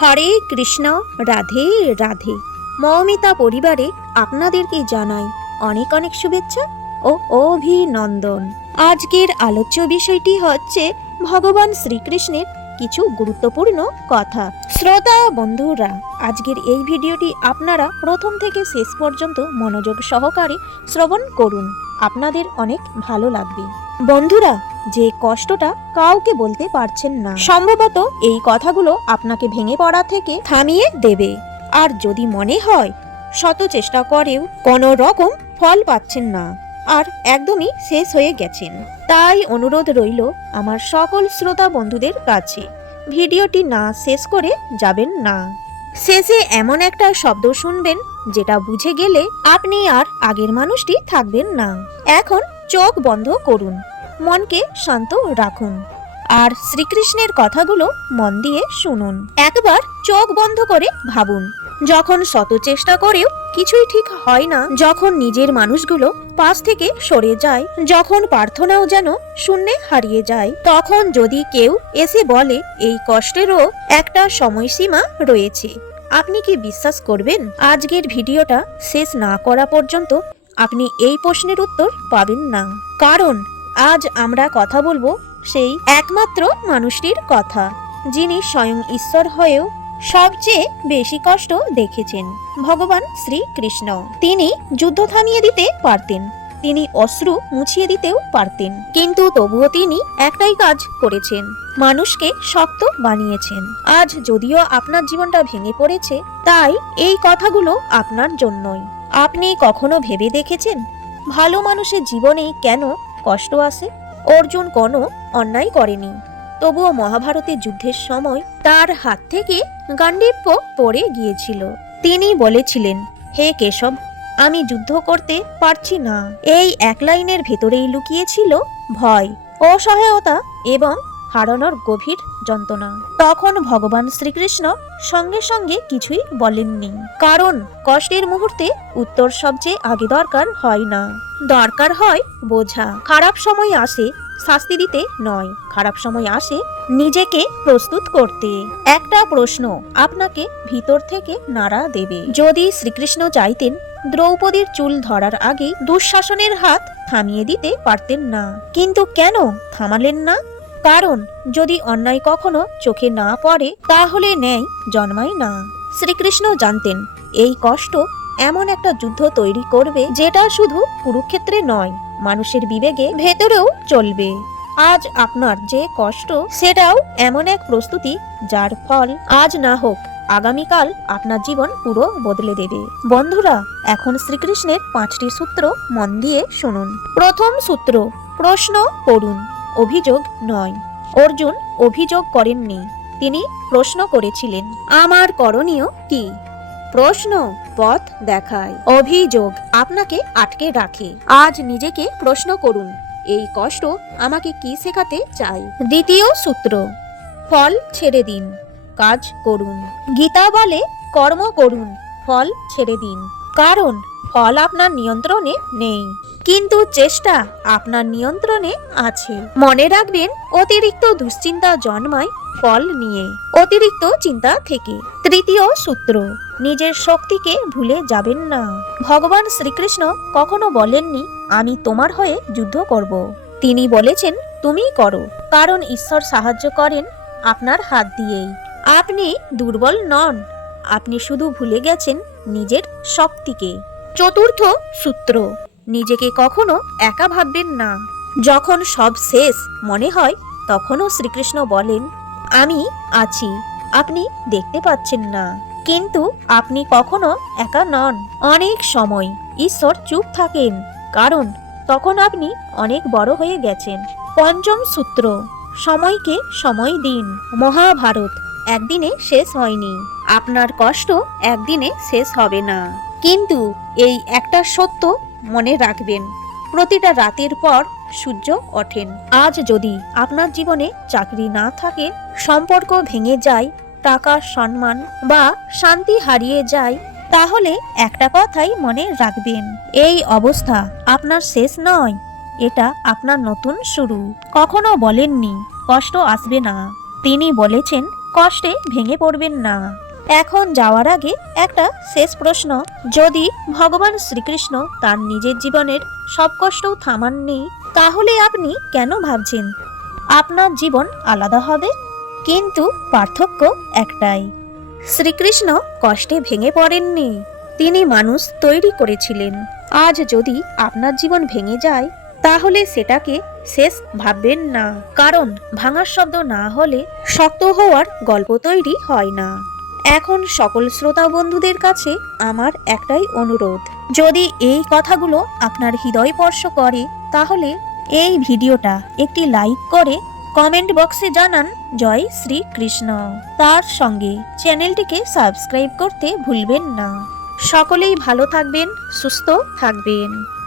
হরে কৃষ্ণ, রাধে রাধে। মৌমিতা পরিবারে আপনাদেরকে জানাই অনেক অনেক শুভেচ্ছা ও অভিনন্দন। আজকের আলোচ্য বিষয়টি হচ্ছে ভগবান শ্রীকৃষ্ণের কিছু গুরুত্বপূর্ণ কথা। শ্রোতা বন্ধুরা, আজকের এই ভিডিওটি আপনারা প্রথম থেকে শেষ পর্যন্ত মনোযোগ সহকারে শ্রবণ করুন। আপনাদের অনেক ভালো লাগবে। বন্ধুরা, যে কষ্টটা কাউকে বলতে পারছেন না। সম্ভবত এই কথাগুলো আপনাকে ভেঙে পড়া থেকে থামিয়ে দেবে। আর যদি মনে হয়, শত চেষ্টা করেও কোনো রকম ফল পাচ্ছেন না। আর একদমই শেষ হয়ে গেছেন। তাই অনুরোধ রইল আমার সকল শ্রোতা বন্ধুদের কাছে, ভিডিওটি না শেষ করে যাবেন না। শেষে এমন একটা শব্দ শুনবেন, যেটা বুঝে গেলে আপনি আর আগের মানুষটি থাকবেন না। এখন চোখ বন্ধ করুন। মনকে শান্ত রাখুন। আর শ্রীকৃষ্ণের কথাগুলো মন দিয়ে শুনুন। একবার চোখ বন্ধ করে ভাবুন, যখন শত চেষ্টা করেও কিছুই ঠিক হয় না, যখন নিজের মানুষগুলো পাশ থেকে সরে যায়, যখন প্রার্থনাও যেন শূন্যে হারিয়ে যায়, তখন যদি কেউ এসে বলে, এই কষ্টেরও একটা সময়সীমা রয়েছে। আপনি কি বিশ্বাস করবেন? আজকের ভিডিওটা শেষ না করা পর্যন্ত আপনি এই প্রশ্নের উত্তর পাবেন না। কারণ আজ আমরা কথা বলব সেই একমাত্র মানুষটির কথা, যিনি স্বয়ং ঈশ্বর হয়েও সবচেয়ে বেশি কষ্ট দেখেছেন, ভগবান শ্রীকৃষ্ণ। তিনি যুদ্ধ থামিয়ে দিতে পারতেন, তিনি অশ্রু মুছিয়ে দিতেও পারতেন, কিন্তু তবুও তিনি একটাই কাজ করেছেন, মানুষকে শক্ত বানিয়েছেন। আজ যদিও আপনার জীবনটা ভেঙে পড়েছে, তাই এই কথাগুলো আপনার জন্যই। আপনি কখনো ভেবে দেখেছেন? ভালো মানুষের জীবনে কেন কষ্ট আসে অর্জুন কোনো অন্যায় করেনি। তবুও মহাভারতের যুদ্ধের সময় তার হাত থেকে গান্ডিব্য পড়ে গিয়েছিল। তিনি বলেছিলেন, হে কেশব, আমি যুদ্ধ করতে পারছি না। এই এক লাইনের ভেতরেই লুকিয়েছিল ভয়, অসহায়তা এবং হারানোর গভীর যন্ত্রণা। তখন ভগবান শ্রীকৃষ্ণ সঙ্গে সঙ্গে কিছুই বলেননি। কারণ কষ্টের মুহূর্তে উত্তর সবচেয়ে আগে দরকার হয় না। দরকার হয় বোঝা। খারাপ সময় আসে, শাস্তি দিতে নয়। খারাপ সময় আসে নিজেকে প্রস্তুত করতে। একটা প্রশ্ন আপনাকে ভিতর থেকে নাড়া দেবে। যদি শ্রীকৃষ্ণ চাইতেন, দ্রৌপদীর চুল ধরার আগে দুঃশাসনের হাত থামিয়ে দিতে পারতেন না। কিন্তু কেন থামালেন না? কারণ যদি অন্যায় কখনো চোখে না পড়ে, তাহলে ন্যায় জন্মায় না। শ্রীকৃষ্ণ জানতেন, এই কষ্ট এমন একটা যুদ্ধ তৈরি করবে যেটা শুধু কুরুক্ষেত্রে নয়, মানুষের বিবেকে ভেতরেও চলবে। আজ আপনার যে কষ্ট, সেটাও এমন এক প্রস্তুতি যার ফল আজ না হোক, আগামীকাল আপনার জীবন পুরো বদলে দেবে। বন্ধুরা, এখন শ্রীকৃষ্ণের পাঁচটি সূত্র মন দিয়ে শুনুন। প্রথম সূত্র, প্রশ্ন করুন। অভিযোগ নয়। অর্জুন অভিযোগ করেননি। তিনি প্রশ্ন করেছিলেন, আমার করণীয় কি? প্রশ্ন, পথ দেখায়। অভিযোগ, আপনাকে আটকে রাখে। আজ নিজেকে প্রশ্ন করুন, এই কষ্ট আমাকে কি শেখাতে চাই দ্বিতীয় সূত্র, ফল ছেড়ে দিন, কাজ করুন। গীতা বলে, কর্ম করুন, ফল ছেড়ে দিন। কারণ, ফল আপনার নিয়ন্ত্রণে নেই। কিন্তু চেষ্টা আপনার নিয়ন্ত্রণে আছে। মনে রাখবেন, অতিরিক্ত দুশ্চিন্তা জন্মায় ফল নিয়ে। অতিরিক্ত চিন্তা থেকে। তৃতীয় সূত্র, নিজের শক্তিকে ভুলে যাবেন না। ভগবান শ্রীকৃষ্ণ কখনো বলেননি, আমি তোমার হয়ে যুদ্ধ করব। তিনি বলেছেন, তুমি করো। কারণ ঈশ্বর সাহায্য করেন আপনার হাত দিয়েই। আপনি দুর্বল নন, আপনি শুধু ভুলে গেছেন নিজের শক্তিকে। চতুর্থ সূত্র নিজেকে কখনো একা ভাববেন না। যখন সব শেষ মনে হয়, তখনও শ্রীকৃষ্ণ বলেন, আমি আছি, আপনি দেখতে পাচ্ছেন না। কিন্তু আপনি কখনো একা নন। অনেক সময় ঈশ্বর চুপ থাকেন, কারণ তখন আপনি অনেক বড় হয়ে গেছেন। পঞ্চম সূত্র, সময়কে সময় দিন। মহাভারত, একদিনে শেষ হয়নি। আপনার কষ্ট একদিনে শেষ হবে না। কিন্তু এই একটা সত্য মনে রাখবেন, প্রতিটা রাতের পর সূর্য ওঠেন। আজ যদি আপনার জীবনে চাকরি না থাকে, সম্পর্ক ভেঙে যায়, টাকা, সম্মান বা শান্তি হারিয়ে যায়, তাহলে একটা কথাই মনে রাখবেন, এই অবস্থা আপনার শেষ নয়, এটা আপনার নতুন শুরু। কখনো বলেননি, কষ্ট আসবে না। তিনি বলেছেন, কষ্টে ভেঙে পড়বেন না। এখন যাওয়ার আগে একটা শেষ প্রশ্ন। যদি ভগবান শ্রীকৃষ্ণ তার নিজের জীবনের সব কষ্টও থামাননি, তাহলে আপনি কেন ভাবছেন? আপনার জীবন আলাদা হবে। কিন্তু পার্থক্য একটাই, শ্রীকৃষ্ণ কষ্টে ভেঙে পড়েননি। তিনি মানুষ তৈরি করেছিলেন। আজ যদি আপনার জীবন ভেঙে যায়, তাহলে সেটাকে শেষ ভাববেন না। কারণ ভাঙার শব্দ না হলে শক্ত হওয়ার গল্প তৈরি হয় না। এখন সকল শ্রোতা বন্ধুদের কাছে আমার একটাই অনুরোধ। যদি এই কথাগুলো আপনার হৃদয় স্পর্শ করে, তাহলে এই ভিডিওটা একটি লাইক করে কমেন্ট বক্সে জানান, জয় শ্রী কৃষ্ণ তার সঙ্গে চ্যানেলটিকে সাবস্ক্রাইব করতে ভুলবেন না। সকলেই ভালো থাকবেন, সুস্থ থাকবেন।